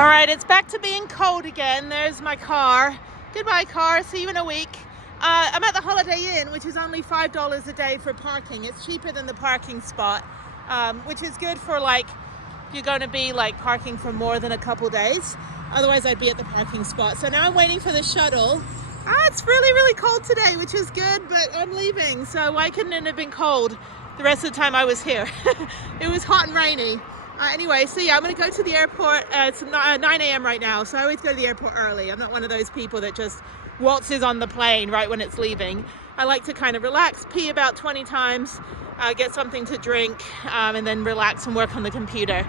All right, it's back to being cold again. There's my car. Goodbye, car. See you in a week. I'm at the Holiday Inn, which is only $5 a day for parking. It's cheaper than the parking spot, which is good for like, if you're going to be like parking for more than a couple days. Otherwise, I'd be at the parking spot. So now I'm waiting for the shuttle. It's really, really cold today, which is good, but I'm leaving. So why couldn't it have been cold the rest of the time I was here? It was hot and rainy. Anyway, so yeah, I'm going to go to the airport. It's 9 a.m. right now, so I always go to the airport early. I'm not one of those people that just waltzes on the plane right when it's leaving. I like to kind of relax, pee about 20 times, get something to drink, and then relax and work on the computer.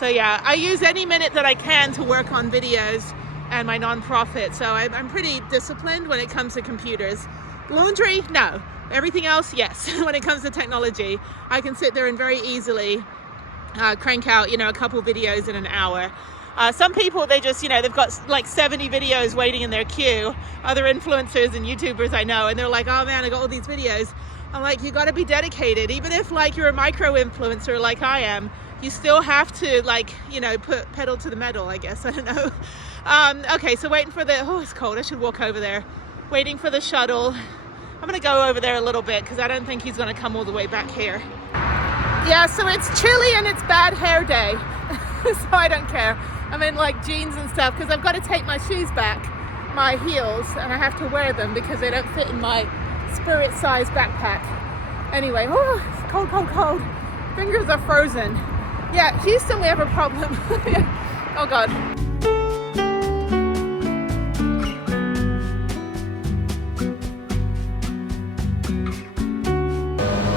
So yeah, I use any minute that I can to work on videos and my nonprofit, so I'm pretty disciplined when it comes to computers. Laundry, no. Everything else, yes. When it comes to technology, I can sit there and very easily crank out, a couple videos in an hour. Some people, they just, they've got like 70 videos waiting in their queue. Other influencers and YouTubers I know, and they're like, oh man, I got all these videos. I'm like, you got to be dedicated. Even if like you're a micro influencer like I am, you still have to put pedal to the metal, I guess. I don't know. Okay, so waiting for it's cold. I should walk over there. Waiting for the shuttle. I'm going to go over there a little bit because I don't think he's going to come all the way back here. Yeah, so it's chilly and it's bad hair day, so I don't care. I'm in like jeans and stuff because I've got to take my shoes back, my heels, and I have to wear them because they don't fit in my spirit size backpack. Anyway, it's cold, cold, cold. Fingers are frozen. Yeah, Houston, we have a problem. Oh God.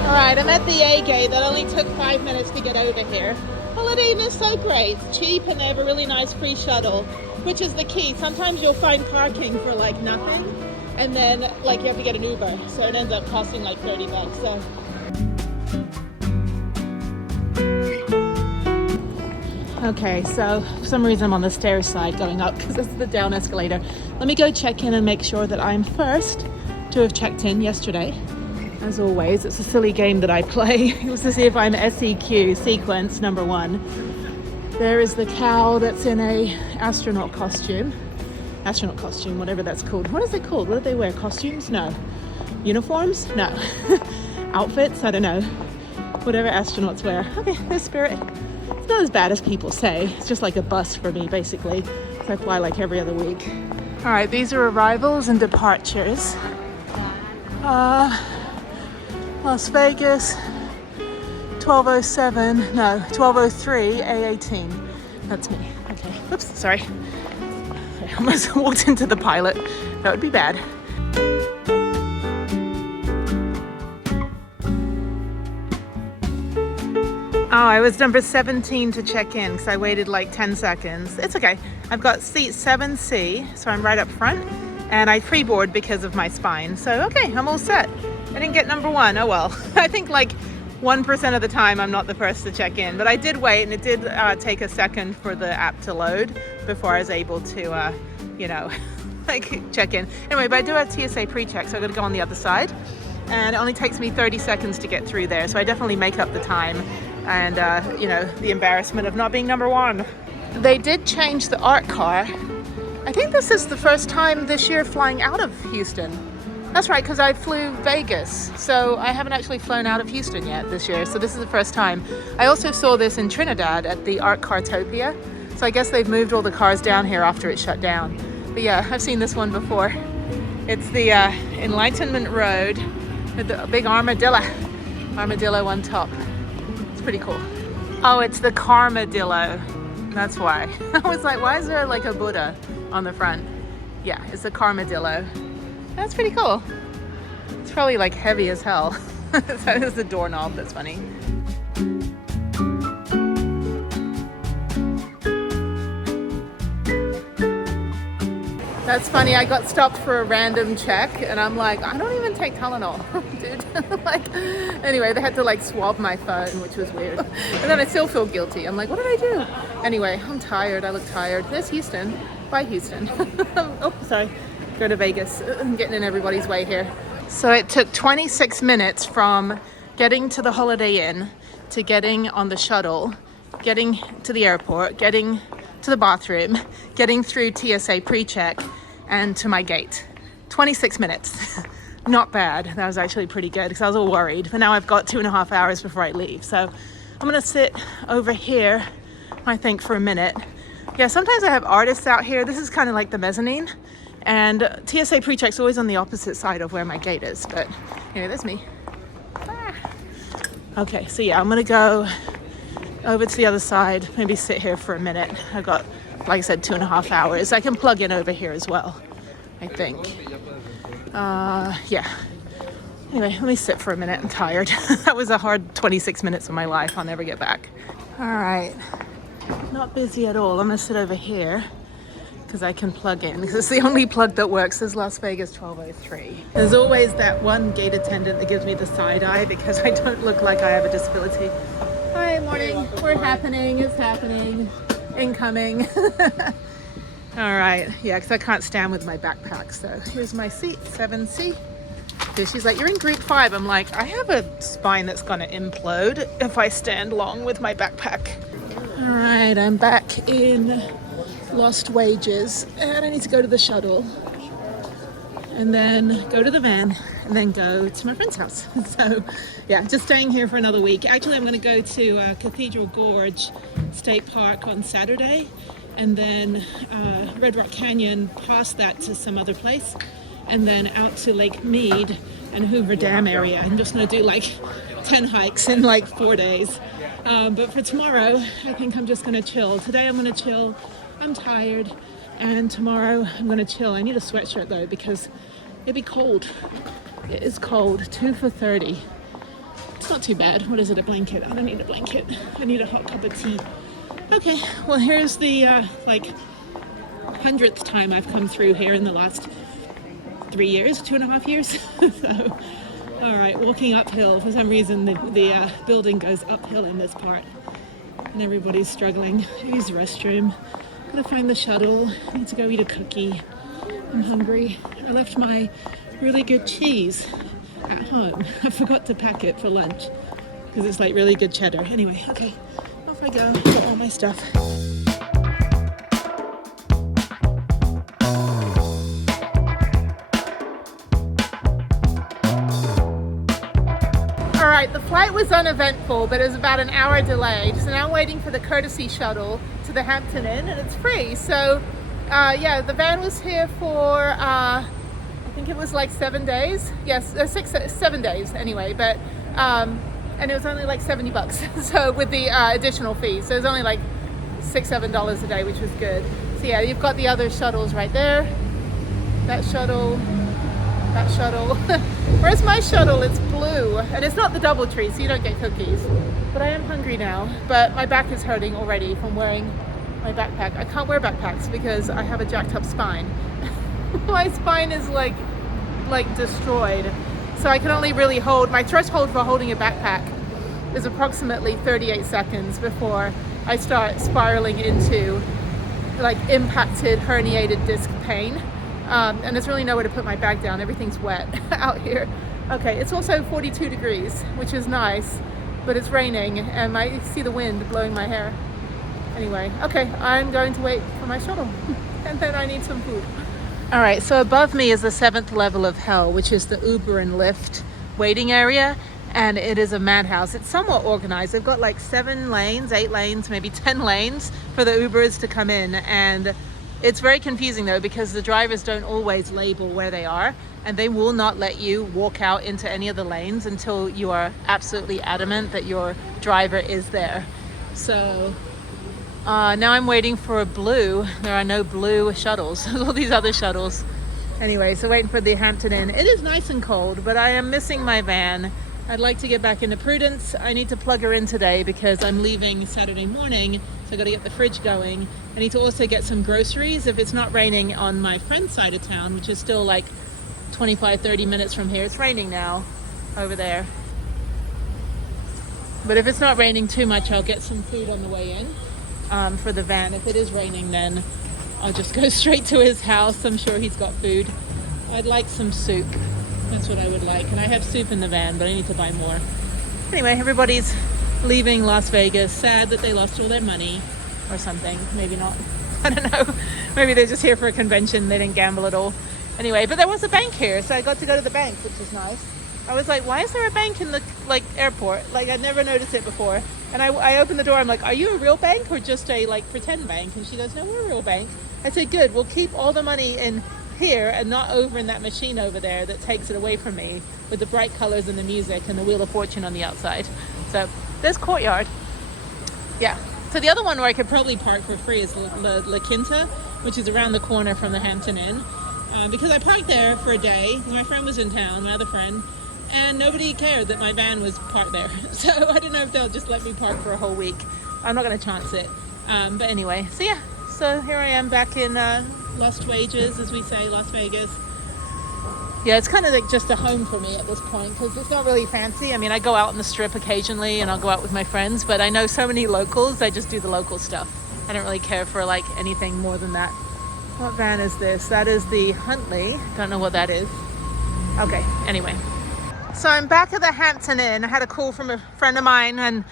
Alright, I'm at the A gate. That only took 5 minutes to get over here. Holiday Inn is so great. It's cheap and they have a really nice free shuttle, which is the key. Sometimes you'll find parking for like nothing and then like you have to get an Uber. So it ends up costing like 30 bucks. So. Okay, so for some reason I'm on the stairs side going up because this is the down escalator. Let me go check in and make sure that I'm first to have checked in yesterday. As always, it's a silly game that I play. It was to see if I'm SEQ, sequence number 1. There is the cow that's in a astronaut costume. Astronaut costume, whatever that's called. What is it called? What do they wear? Costumes? No. Uniforms? No. Outfits? I don't know. Whatever astronauts wear. Okay, there's Spirit. It's not as bad as people say. It's just like a bus for me, basically. So I fly like every other week. All right, these are arrivals and departures. Las Vegas, 12:03, A18. That's me. Okay, oops, sorry. I almost walked into the pilot. That would be bad. Oh, I was number 17 to check in because I waited like 10 seconds. It's okay. I've got seat 7C, so I'm right up front. And I pre-board because of my spine. So, okay, I'm all set. I didn't get number 1. Oh well. I think like 1% of the time I'm not the first to check in. But I did wait, and it did take a second for the app to load before I was able to, like check in. Anyway, but I do have TSA pre-check, so I've got to go on the other side. And it only takes me 30 seconds to get through there. So I definitely make up the time and, the embarrassment of not being number 1. They did change the art car. I think this is the first time this year flying out of Houston. That's right, because I flew Vegas, so I haven't actually flown out of Houston yet this year, so this is the first time. I also saw this in Trinidad at the Art Cartopia, so I guess they've moved all the cars down here after it shut down. But yeah, I've seen this one before. It's the Enlightenment Road with the big armadillo on top. It's pretty cool. Oh, it's the Carmadillo. That's why. I was like, why is there like a Buddha on the front? Yeah, it's a Carmadillo. That's pretty cool. It's probably like heavy as hell. That is the doorknob. That's funny. That's funny. I got stopped for a random check and I'm like, I don't even take Tylenol, dude. Anyway, they had to like swab my phone, which was weird. And then I still feel guilty. I'm like, what did I do? Anyway, I'm tired. I look tired. There's Houston. Bye, Houston. Oh, sorry. Go to Vegas. I'm getting in everybody's way here. So it took 26 minutes from getting to the Holiday Inn to getting on the shuttle, getting to the airport, getting to the bathroom, getting through TSA pre-check, and to my gate. 26 minutes. Not bad. That was actually pretty good because I was all worried. But now I've got 2.5 hours before I leave. So I'm gonna sit over here, I think, for a minute. Yeah, sometimes I have artists out here. This is kind of like the mezzanine. And TSA pre-check's always on the opposite side of where my gate is. But anyway, that's me. Okay, so yeah, I'm gonna go over to the other side, maybe sit here for a minute. I've got, like I said, 2.5 hours. I can plug in over here as well, I think. Yeah. Anyway, let me sit for a minute. I'm tired. That was a hard 26 minutes of my life. I'll never get back. All right. Not busy at all. I'm gonna sit over here because I can plug in, because it's the only plug that works. Is Las Vegas 1203. There's always that one gate attendant that gives me the side eye because I don't look like I have a disability. Hi, morning. We're happening. It's happening. Incoming. All right. Yeah, because I can't stand with my backpack. So here's my seat, 7C. So she's like, you're in group 5. I'm like, I have a spine that's gonna implode if I stand long with my backpack. All right, I'm back in Lost Wages, and I need to go to the shuttle and then go to the van and then go to my friend's house. So yeah, just staying here for another week. Actually, I'm going to go to Cathedral Gorge State Park on Saturday, and then Red Rock Canyon, past that to some other place, and then out to Lake Mead and Hoover Dam area. I'm just going to do like 10 hikes in like 4 days. But for tomorrow, I think I'm just going to chill. Today I'm going to chill. I'm tired, and tomorrow I'm gonna chill. I need a sweatshirt though because it'd be cold. It is cold. 2 for $30. It's not too bad. What is it, a blanket? I don't need a blanket. I need a hot cup of tea. Okay, well here's the like 100th time I've come through here in the last 3 years, 2.5 years. So, all right, walking uphill. For some reason the building goes uphill in this part, and everybody's struggling. Use the restroom. Gotta find the shuttle. I need to go eat a cookie. I'm hungry. I left my really good cheese at home. I forgot to pack it for lunch because it's like really good cheddar. Anyway, okay, off I go. Got all my stuff. All right, the flight was uneventful, but it was about an hour delayed. So now I'm waiting for the courtesy shuttle to the Hampton Inn, and it's free. So yeah, the van was here for I think it was like 7 days. Yes, 7 days anyway. But and it was only like $70. So with the additional fees, so it was only like $6-7 a day, which was good. So yeah, you've got the other shuttles right there. That shuttle. That shuttle. Where's my shuttle? It's blue, and it's not the DoubleTree, so you don't get cookies. But I am hungry now, but my back is hurting already from wearing my backpack. I can't wear backpacks because I have a jacked up spine. My spine is like destroyed. So I can only really hold, my threshold for holding a backpack is approximately 38 seconds before I start spiraling into like impacted herniated disc pain. And there's really nowhere to put my bag down. Everything's wet out here. Okay, it's also 42 degrees, which is nice, but it's raining and I see the wind blowing my hair. Anyway, okay, I'm going to wait for my shuttle and then I need some food. All right, so above me is the 7th level of hell, which is the Uber and Lyft waiting area. And it is a madhouse. It's somewhat organized. They've got like 7 lanes, 8 lanes, maybe 10 lanes for the Ubers to come in. And it's very confusing though, because the drivers don't always label where they are, and they will not let you walk out into any of the lanes until you are absolutely adamant that your driver is there. So now I'm waiting for a blue. There are no blue shuttles. All these other shuttles. Anyway, so waiting for the Hampton Inn. It is nice and cold, but I am missing my van. I'd like to get back into Prudence. I need to plug her in today because I'm leaving Saturday morning, so I gotta get the fridge going. I need to also get some groceries if it's not raining on my friend's side of town, which is still like 25-30 minutes from here. It's raining now over there. But if it's not raining too much, I'll get some food on the way in for the van. If it is raining, then I'll just go straight to his house. I'm sure he's got food. I'd like some soup. That's what I would like. And I have soup in the van, but I need to buy more. Anyway, everybody's leaving Las Vegas. Sad that they lost all their money. or something. Maybe not. I don't know. Maybe they're just here for a convention. They didn't gamble at all. Anyway, but there was a bank here, so I got to go to the bank, which is nice. I was like, why is there a bank in the airport? Like, I'd never noticed it before. And I opened the door. I'm like, are you a real bank or just a pretend bank? And she goes, no, we're a real bank. I said, good. We'll keep all the money in here and not over in that machine over there that takes it away from me with the bright colors and the music and the Wheel of Fortune on the outside. So there's Courtyard. Yeah. So the other one where I could probably park for free is La Quinta, which is around the corner from the Hampton Inn. Because I parked there for a day. My friend was in town, my other friend, and nobody cared that my van was parked there. So I don't know if they'll just let me park for a whole week. I'm not going to chance it. But anyway, so yeah. So here I am back in Lost Wages, as we say, Las Vegas. Yeah, it's kind of like just a home for me at this point because it's not really fancy. I mean, I go out on the strip occasionally and I'll go out with my friends, but I know so many locals, I just do the local stuff. I don't really care for like anything more than that. What van is this? That is the Huntley. Don't know what that is. Okay, anyway. So I'm back at the Hampton Inn. I had a call from a friend of mine and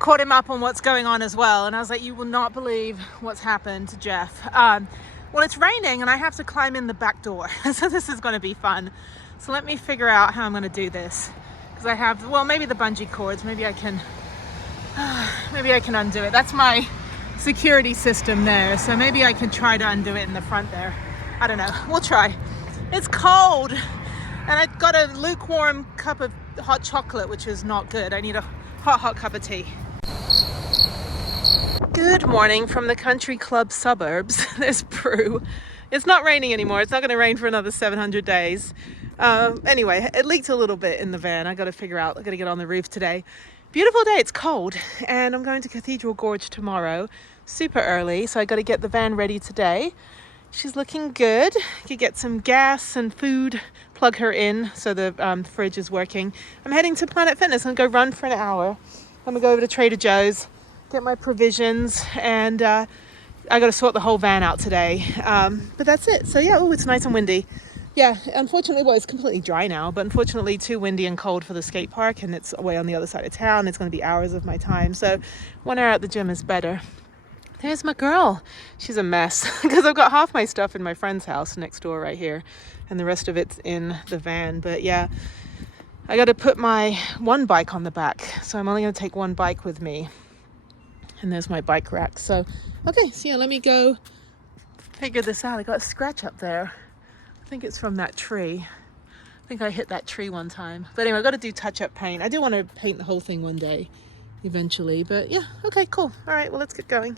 caught him up on what's going on as well. And I was like, you will not believe what's happened to Jeff. Well, it's raining and I have to climb in the back door. So this is going to be fun. So let me figure out how I'm going to do this. Because I have, well, maybe the bungee cords. Maybe I can undo it. That's my security system there. So maybe I can try to undo it in the front there. I don't know. We'll try. It's cold. And I got a lukewarm cup of hot chocolate, which is not good. I need a hot cup of tea. Good morning from the country club suburbs. There's Prue. It's not raining anymore. It's not going to rain for another 700 days. Anyway, it leaked a little bit in the van. I got to figure out. I got to get on the roof today. Beautiful day. It's cold, and I'm going to Cathedral Gorge tomorrow, super early. So I got to get the van ready today. She's looking good. Could get some gas and food. Plug her in so the fridge is working. I'm heading to Planet Fitness and go run for an hour. I'm gonna go over to Trader Joe's, get my provisions, and I got to sort the whole van out today. But that's it. So yeah, oh, it's nice and windy. Yeah, unfortunately, well, it's completely dry now, but unfortunately too windy and cold for the skate park, and it's way on the other side of town. It's going to be hours of my time. So 1 hour at the gym is better. There's my girl. She's a mess because I've got half my stuff in my friend's house next door right here, and the rest of it's in the van. But yeah, I got to put my one bike on the back, so I'm only going to take one bike with me. And there's my bike rack. So okay, so yeah, let me go figure this out. I got a scratch up there. I think it's from that tree. I think I hit that tree one time. But anyway, I got to do touch-up paint. I do want to paint the whole thing one day eventually. But yeah, okay, cool. All right, well, let's get going.